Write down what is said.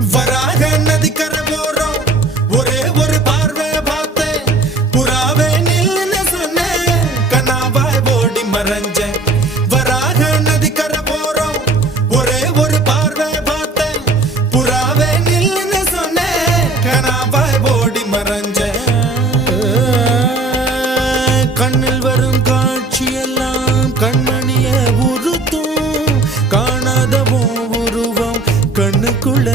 வராக நதிக்கரை போறோம் ஒரே ஒரு பார்வை பார்த்தேன் புறாவே நில்லுன்னு சொன்னேன் கனாவாய் ஓடி மறைஞ்சேன் வராக நதிக்கரை போறோம் ஒரே ஒரு பார்வை பார்த்தேன் புறாவே நில்லுன்னு சொன்னேன் கனாவாய் ஓடி மறைஞ்சேன் கண்ணில் வரும் காட்சியெல்லாம் கண்மணிய உறுத்தும் காணாத உருவம் கண்ணுக்குள்ளே